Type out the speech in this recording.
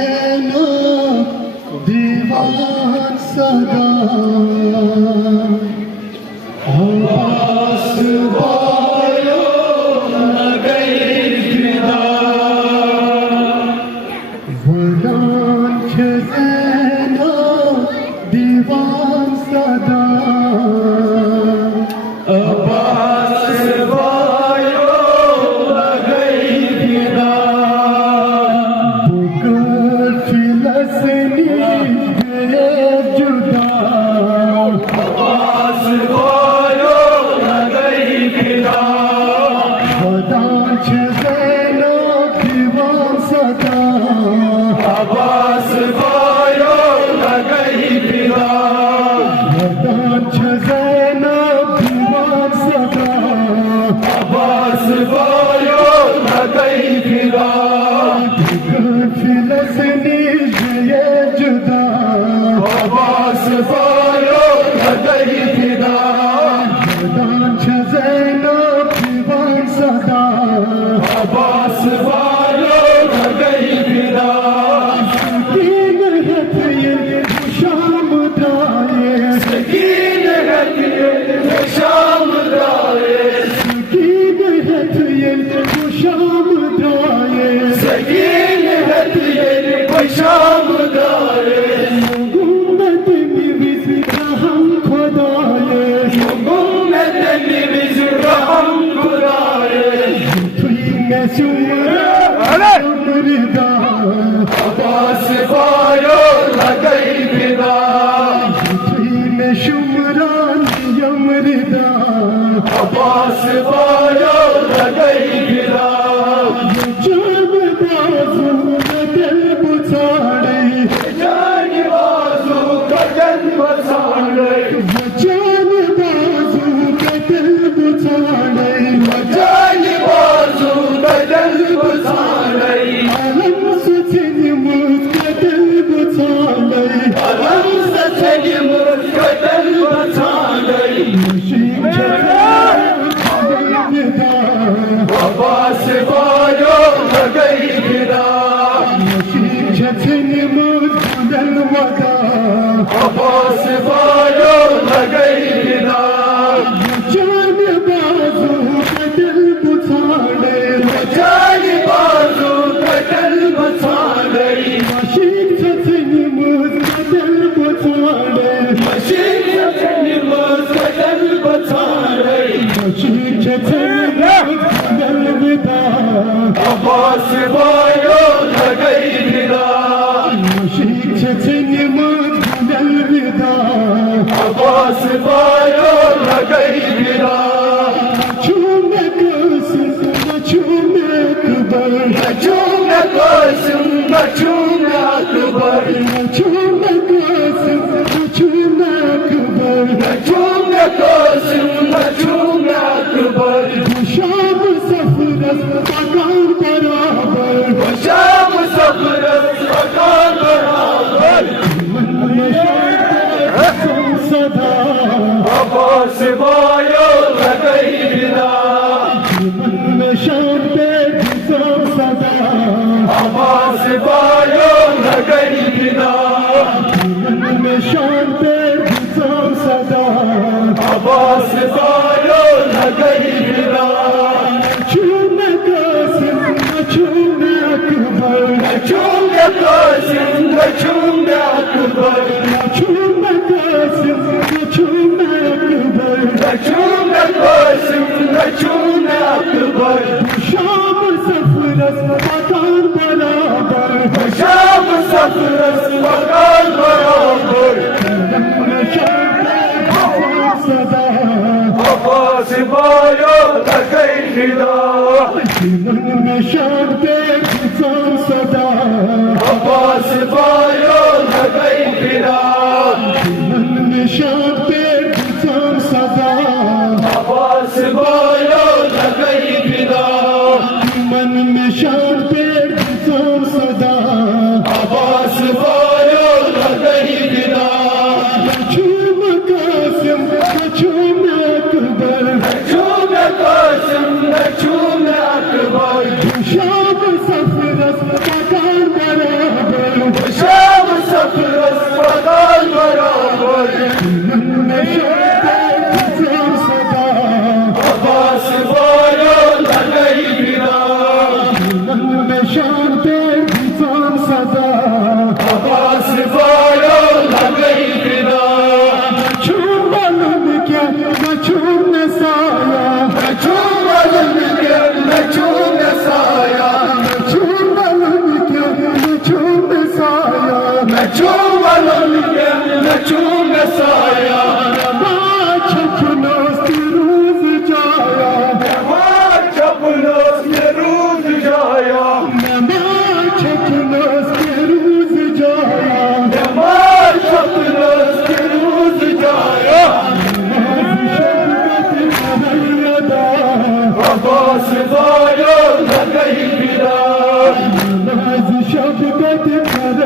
ज़ैनो दीवान सदा आवाज़ वायो नगई फिदा वदांच ज़ैनो दीवान सदा आवाज़ वायो नगई फिदा बुकर फिलसनी गए जुदा आवाज़ वायो नगई फिदा वदांच ज़ैनो दीवान सदा आवाज़ वायो नगई फिदा वदांच ज़ैनो दीवान सदा आवाज़ वायो नगई फिदा फिलसनी ये जुदा आवाज़ वायो नगई फिदा वदांच ज़ैनो दीवान सदा आवाज़ वायो नगई फिदा सकीन हथिये शाम दाए सकीन हथिये शाम दाए सकीन हथिये शाम दाए सकीन हथिये शाम दाए गुम्मत निविज़ रहम खुदाए गुम्मत निविज़ रहम खुदाए तुई में शुमरा आवाज़ वायो नगई फिदा तुई में शुमरा यमरिदा आवाज़ वायो नगई फिदा जान बाज़ू दिल बुझाड़े जान बाज़ू दिल बुझाड़े जान बाज़ू दिल बुझाड़े जान बाज़ू दिल बुझाड़े अलम सचन मुझके दिल बुझाड़े अलम सचन मुझके दिल बुझाड़े मुशीब आवाज़ वायो नगई फिदा मुशीब मुझदल वदा आवाज़ वायो नगई फिदा जान बाज़ू दिल बुझाड़े जान बाज़ू दिल बुझाड़े मुशीब मुझदल बुझाड़े मुशीब मुझदल बुझाड़े मुशीब आवाज़ वायो नगई फिदा मुशीब मुझदल विदा आवाज़ वायो नगई फिदा चूम कसम चूम अकबर चूम कसम चूम अकबर चूम कसम चूम अकबर चूम कसम चूम अकबर शाम सफरस मकान बराबर शाम सफरस मकान बराबर मन में सदा आवाज़ वायो नगई फिदा मन में शांति सदा आवाज़ वायो नगई फिदा मन में शांति सदा आवाज़ वायो नगई फिदा चूम कसम चूम अकबर चूम कसम चूम अकबर चूम कसम चूम अकबर चूम कसम चूम अकबर शाम सफरस मकान बराबर शाम सफरस मकान बराबर सदा आवाज़ वायो नगई फिदा मन में शांति सदा आवाज़ वायो नगई फिदा मन में शांति सदा आवाज़ वायो नगई फिदा मन में शांति सदा आवाज़ वायो नगई फिदा चूम कसम चूम अकबर चूम कसम चूम अकबर शाम सफरस मकान बराबर शाम सफर पगार बराबर में सदा अब्बास वाला लड़ाई विदा में शांति निजाम सदा अब्बास वाला लड़ाई विदा छूम मालूम क्या न छूम साया न छूम मालूम क्या न छूम साया न छूम मालूम क्या न छूम साया न छूम मालूम क्या न छूम साया छपनों से रोज जाया छपनों से रोज जाया छपनों से रोज जाया छपनों से रोज जाया अब्बास वाला लड़ाई विदा शब्द